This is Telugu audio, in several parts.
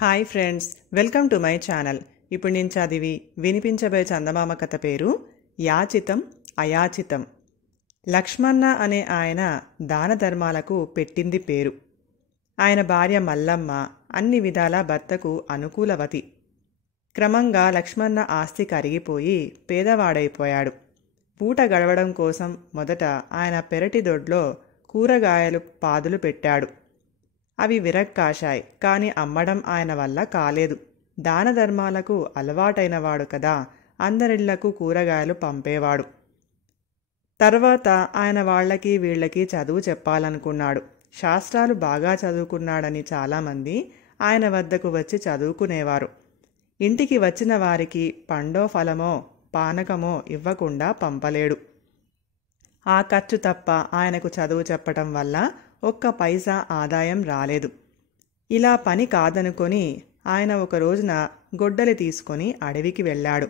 Hi friends, welcome to my channel. ఇప్పుడు నేను చదివి వినిపించబోయే చందమామ కథ పేరు యాచితం అయాచితం. లక్ష్మణ అనే ఆయన దాన ధర్మాలకు పెట్టింది పేరు. ఆయన భార్య మల్లమ్మ అన్ని విధాల భర్తకు అనుకూలవతి. క్రమంగా లక్ష్మణ ఆస్తి కరిగిపోయి పేదవాడైపోయాడు. పూట గడవడం కోసం మొదట ఆయన పెరటి దొడ్లో కూరగాయలు పాదులు పెట్టాడు. అవి విరక్కాశాయి, కానీ అమ్మడం ఆయన వల్ల కాలేదు. దాన ధర్మాలకు అలవాటైనవాడు కదా, అందరిళ్లకు కూరగాయలు పంపేవాడు. తర్వాత ఆయన వాళ్లకి వీళ్లకి చదువు చెప్పాలనుకున్నాడు. శాస్త్రాలు బాగా చదువుకున్నాడని చాలామంది ఆయన వద్దకు వచ్చి చదువుకునేవారు. ఇంటికి వచ్చిన వారికి పండో ఫలమో పానకమో ఇవ్వకుండా పంపలేడు. ఆ ఖర్చు తప్ప ఆయనకు చదువు చెప్పటం వల్ల ఒక్క పైసా ఆదాయం రాలేదు. ఇలా పని కాదనుకొని ఆయన ఒక రోజున గొడ్డలి తీసుకొని అడవికి వెళ్ళాడు.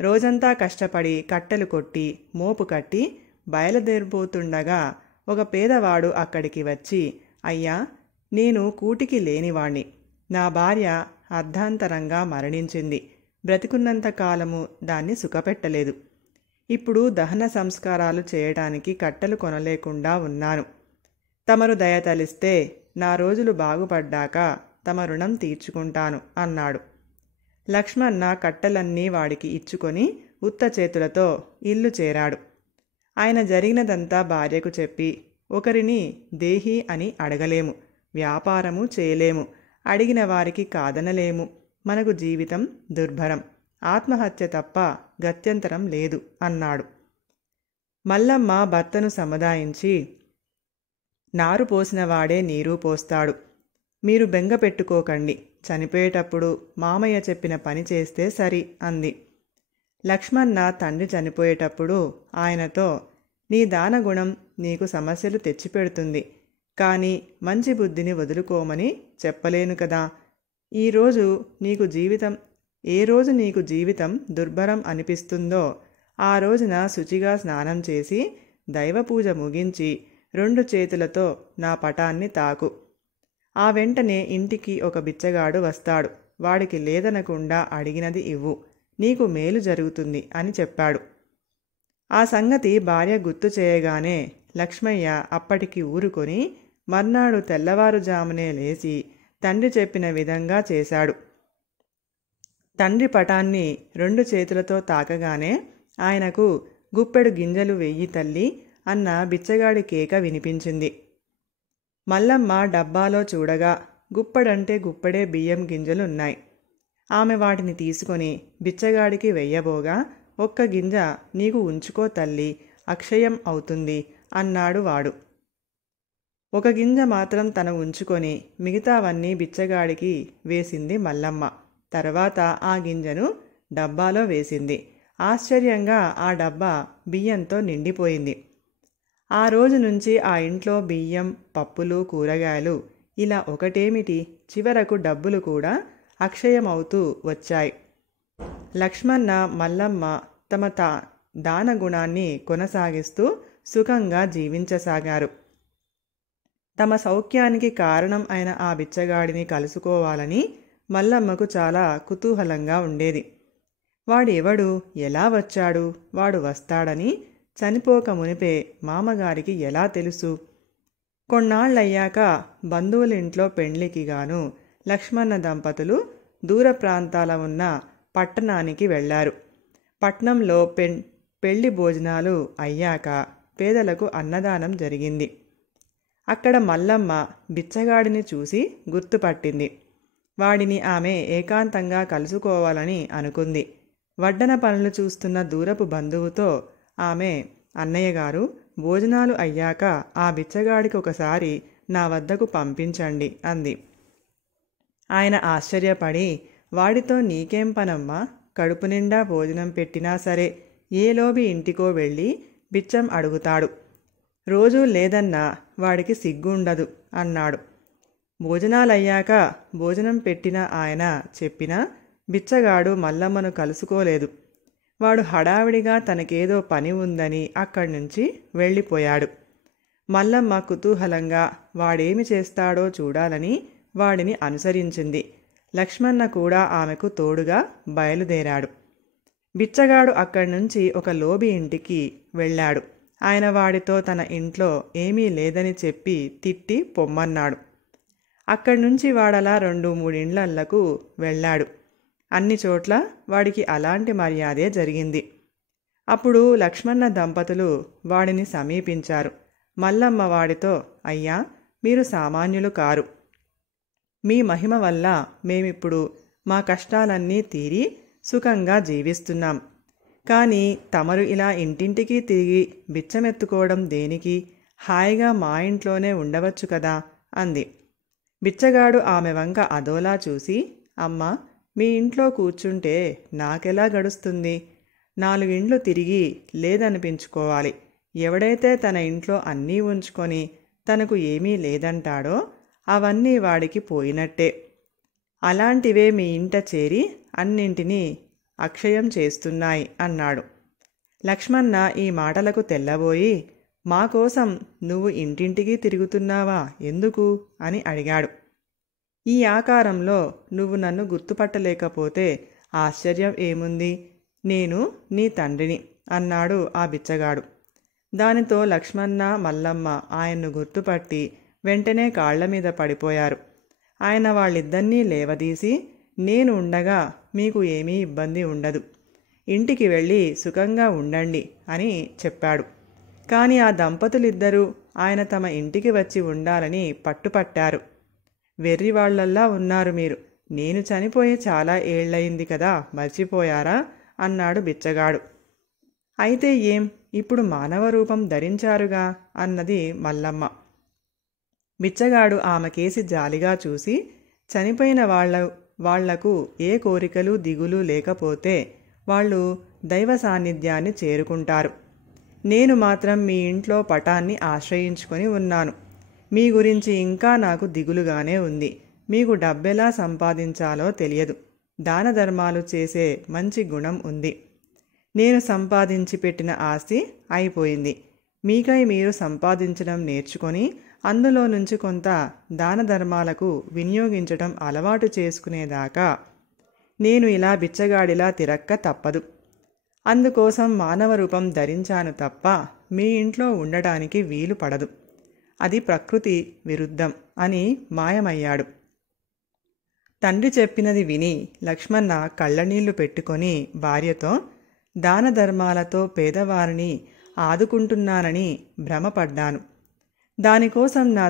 రోజంతా కష్టపడి కట్టెలు కొట్టి మోపు కట్టి బయలుదేరిపోతుండగా ఒక పేదవాడు అక్కడికి వచ్చి, అయ్యా, నేను కూటికి లేనివాణ్ణి. నా భార్య అర్ధాంతరంగా మరణించింది. బ్రతికున్నంత కాలము దాన్ని సుఖపెట్టలేదు. ఇప్పుడు దహన సంస్కారాలు చేయడానికి కట్టెలు కొనలేకుండా ఉన్నాను. తమరు దయతలిస్తే నా రోజులు బాగుపడ్డాక తమ రుణం తీర్చుకుంటాను అన్నాడు. లక్ష్మణ కట్టెలన్నీ వాడికి ఇచ్చుకొని ఉత్త చేతులతో ఇల్లు చేరాడు. ఆయన జరిగినదంతా భార్యకు చెప్పి, ఒకరిని దేహి అని అడగలేము, వ్యాపారము చేయలేము, అడిగిన వారికి కాదనలేము, మనకు జీవితం దుర్భరం, ఆత్మహత్య తప్ప గత్యంతరం లేదు అన్నాడు. మల్లమ్మ భర్తను సముదాయించి, నారు పోసిన వాడే నీరు పోస్తాడు. మీరు బెంగ పెట్టుకోకండి, చనిపోయేటప్పుడు మామయ్య చెప్పిన పని చేస్తే సరి అంది. లక్ష్మణ తండ్రి చనిపోయేటప్పుడు ఆయనతో, నీ దానగుణం నీకు సమస్యలు తెచ్చిపెడుతుంది, కానీ మంచి బుద్ధిని వదులుకోమని చెప్పలేను కదా. ఏ రోజు నీకు జీవితం దుర్భరం అనిపిస్తుందో ఆ రోజున శుచిగా స్నానం చేసి దైవపూజ ముగించి 2 చేతులతో నా పటాన్ని తాకు. ఆ వెంటనే ఇంటికి ఒక బిచ్చగాడు వస్తాడు. వాడికి లేదనకుండా అడిగినది ఇవ్వు, నీకు మేలు జరుగుతుంది అని చెప్పాడు. ఆ సంగతి భార్య గుర్తు చేయగానే లక్ష్మయ్య అప్పటికి ఊరుకొని మర్నాడు తెల్లవారుజామునే లేచి తండ్రి చెప్పిన విధంగా చేశాడు. తండ్రి పటాన్ని 2 చేతులతో తాకగానే ఆయనకు గుప్పెడు గింజలు వెయ్యి తల్లి అన్న బిచ్చగాడి కేక వినిపించింది. మల్లమ్మ డబ్బాలో చూడగా గుప్పెడంటే గుప్పెడే బియ్యం గింజలున్నాయి. ఆమె వాటిని తీసుకొని బిచ్చగాడికి వెయ్యబోగా, ఒక్క గింజ నీకు ఉంచుకో తల్లి, అక్షయం అవుతుంది అన్నాడు వాడు. ఒక గింజ మాత్రం తన ఉంచుకొని మిగతావన్నీ బిచ్చగాడికి వేసింది మల్లమ్మ. తర్వాత ఆ గింజను డబ్బాలో వేసింది. ఆశ్చర్యంగా ఆ డబ్బా బియ్యంతో నిండిపోయింది. ఆ రోజు నుంచి ఆ ఇంట్లో బియ్యం, పప్పులు, కూరగాయలు ఇలా ఒకటేమిటి, చివరకు డబ్బులు కూడా అక్షయమవుతూ వచ్చాయి. లక్ష్మణ మల్లమ్మ తమ దానగుణాన్ని కొనసాగిస్తూ సుఖంగా జీవించసాగారు. తమ సౌఖ్యానికి కారణం అయిన ఆ బిచ్చగాడిని కలుసుకోవాలని మల్లమ్మకు చాలా కుతూహలంగా ఉండేది. వాడు ఎవడు, ఎలా వచ్చాడు, వాడు వస్తాడని చనిపోక మునిపే మామగారికి ఎలా తెలుసు? కొన్నాళ్లయ్యాక బంధువులింట్లో పెండ్లికి గాను లక్ష్మణ దంపతులు దూర ప్రాంతాల ఉన్న పట్టణానికి వెళ్లారు. పట్నంలో పెళ్లి భోజనాలు అయ్యాక పేదలకు అన్నదానం జరిగింది. అక్కడ మల్లమ్మ బిచ్చగాడిని చూసి గుర్తుపట్టింది. వాడిని ఆమె ఏకాంతంగా కలుసుకోవాలని అనుకుంది. వడ్డన పనులు చూస్తున్న దూరపు బంధువుతో ఆమె, అన్నయ్య గారు, భోజనాలు అయ్యాక ఆ బిచ్చగాడికి ఒకసారి నా వద్దకు పంపించండి అంది. ఆయన ఆశ్చర్యపడి, వాడితో నీకేం పనమ్మా, కడుపు నిండా భోజనం పెట్టినా సరే ఏ లోబి ఇంటికో వెళ్ళి బిచ్చం అడుగుతాడు, రోజూ లేదన్నా వాడికి సిగ్గుండదు అన్నాడు. భోజనాలయ్యాక భోజనం పెట్టిన ఆయన చెప్పినా బిచ్చగాడు మల్లమ్మను కలుసుకోలేదు. వాడు హడావిడిగా తనకేదో పని ఉందని అక్కడి నుంచి వెళ్ళిపోయాడు. మల్లమ్మ కుతూహలంగా వాడేమి చేస్తాడో చూడాలని వాడిని అనుసరించింది. లక్ష్మణ కూడా ఆమెకు తోడుగా బయలుదేరాడు. బిచ్చగాడు అక్కడి నుంచి ఒక లోబి ఇంటికి వెళ్ళాడు. ఆయన వాడితో తన ఇంట్లో ఏమీ లేదని చెప్పి తిట్టి పొమ్మన్నాడు. అక్కడి నుంచి వాడలా 2-3 ఇండ్లకు వెళ్ళాడు. అన్ని చోట్ల వాడికి అలాంటి మర్యాదే జరిగింది. అప్పుడు లక్ష్మణ దంపతులు వాడిని సమీపించారు. మల్లమ్మ వాడితో, అయ్యా, మీరు సామాన్యులు కారు. మీ మహిమ వల్ల మేమిప్పుడు మా కష్టాలన్నీ తీరి సుఖంగా జీవిస్తున్నాం. కానీ తమరు ఇలా ఇంటింటికి తిరిగి బిచ్చమెత్తుకోవడం దేనికి? హాయిగా మా ఇంట్లోనే ఉండవచ్చు కదా అంది. బిచ్చగాడు ఆమె వంక అదోలా చూసి, అమ్మా, మీ ఇంట్లో కూర్చుంటే నాకెలా గడుస్తుంది? 4 ఇండ్లు తిరిగి లేదనిపించుకోవాలి. ఎవడైతే తన ఇంట్లో అన్నీ ఉంచుకొని తనకు ఏమీ లేదంటాడో అవన్నీ వాడికి పోయినట్టే. అలాంటివే మీ ఇంట చేరి అన్నింటినీ అక్షయం చేస్తున్నాయి అన్నాడు. లక్ష్మణ ఈ మాటలకు తెల్లబోయి, మా కోసం నువ్వు ఇంటింటికి తిరుగుతున్నావా, ఎందుకు అని అడిగాడు. ఈ ఆకారంలో నువ్వు నన్ను గుర్తుపట్టలేకపోతే ఆశ్చర్యం ఏముంది? నేను నీ తండ్రిని అన్నాడు ఆ బిచ్చగాడు. దానితో లక్ష్మణ, మల్లమ్మ ఆయన్ను గుర్తుపట్టి వెంటనే కాళ్ల మీద పడిపోయారు. ఆయన వాళ్ళిద్దరినీ లేవదీసి, నేను ఉండగా మీకు ఏమీ ఇబ్బంది ఉండదు, ఇంటికి వెళ్ళి సుఖంగా ఉండండి అని చెప్పాడు. కానీ ఆ దంపతులిద్దరూ ఆయన తమ ఇంటికి వచ్చి ఉండాలని పట్టుపట్టారు. వెర్రివాళ్లల్లా ఉన్నారు మీరు. నేను చనిపోయి చాలా ఏళ్లయింది కదా, మర్చిపోయారా అన్నాడు బిచ్చగాడు. అయితే ఏం, ఇప్పుడు మానవ రూపం ధరించారుగా అన్నది మల్లమ్మ. బిచ్చగాడు ఆమెకేసి జాలిగా చూసి, చనిపోయిన వాళ్లకు ఏ కోరికలు దిగులు లేకపోతే వాళ్ళు దైవ సాన్నిధ్యాన్ని చేరుకుంటారు. నేను మాత్రం మీ ఇంట్లో పటాన్ని ఆశ్రయించుకొని ఉన్నాను. మీ గురించి ఇంకా నాకు దిగులుగానే ఉంది. మీకు డబ్బెలా సంపాదించాలో తెలియదు. దాన ధర్మాలు చేసే మంచి గుణం ఉంది. నేను సంపాదించి పెట్టిన ఆస్తి అయిపోయింది. మీకై మీరు సంపాదించడం నేర్చుకొని అందులో నుంచి కొంత దాన ధర్మాలకు వినియోగించడం అలవాటు చేసుకునేదాకా నేను ఇలా బిచ్చగాడిలా తిరక్క తప్పదు. అందుకోసం మానవ రూపం ధరించాను తప్ప మీ ఇంట్లో ఉండడానికి వీలు పడదు. అది ప్రకృతి విరుద్ధం అని మాయమయ్యాడు. తండ్రి చెప్పినది విని లక్ష్మణ కళ్ళనీళ్లు పెట్టుకొని భార్యతో, దాన ధర్మాలతో పేదవారిని ఆదుకుంటున్నానని భ్రమపడ్డాను. దానికోసం నా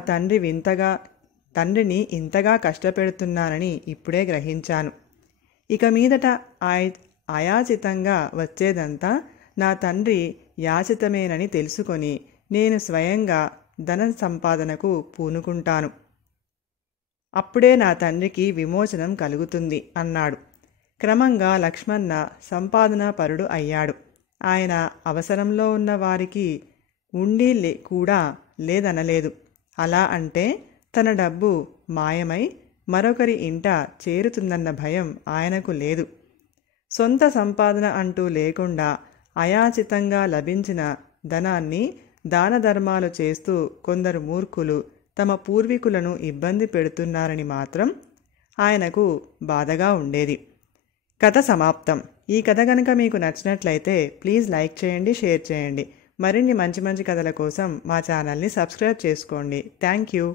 తండ్రిని ఇంతగా కష్టపెడుతున్నానని ఇప్పుడే గ్రహించాను. ఇక మీదట అయాచితంగా వచ్చేదంతా నా తండ్రి యాచితమేనని తెలుసుకొని నేను స్వయంగా ధన సంపాదనకు పూనుకుంటాను. అప్పుడే నా తండ్రికి విమోచనం కలుగుతుంది అన్నాడు. క్రమంగా లక్ష్మణ సంపాదనా పరుడు అయ్యాడు. ఆయన అవసరంలో ఉన్న వారికి ఉండి కూడా లేదనలేదు. అలా అంటే తన డబ్బు మాయమై మరొకరి ఇంట చేరుతుందన్న భయం ఆయనకు లేదు. సొంత సంపాదన అంటూ లేకుండా అయాచితంగా లభించిన ధనాన్ని దాన ధర్మాలు చేస్తూ కొందరు మూర్ఖులు తమ పూర్వీకులను ఇబ్బంది పెడుతున్నారని మాత్రం ఆయనకు బాధగా ఉండేది. కథ సమాప్తం. ఈ కథ కనుక మీకు నచ్చినట్లయితే ప్లీజ్ లైక్ చేయండి, షేర్ చేయండి. మరిన్ని మంచి మంచి కథల కోసం మా ఛానల్ని సబ్స్క్రైబ్ చేసుకోండి. Thank you.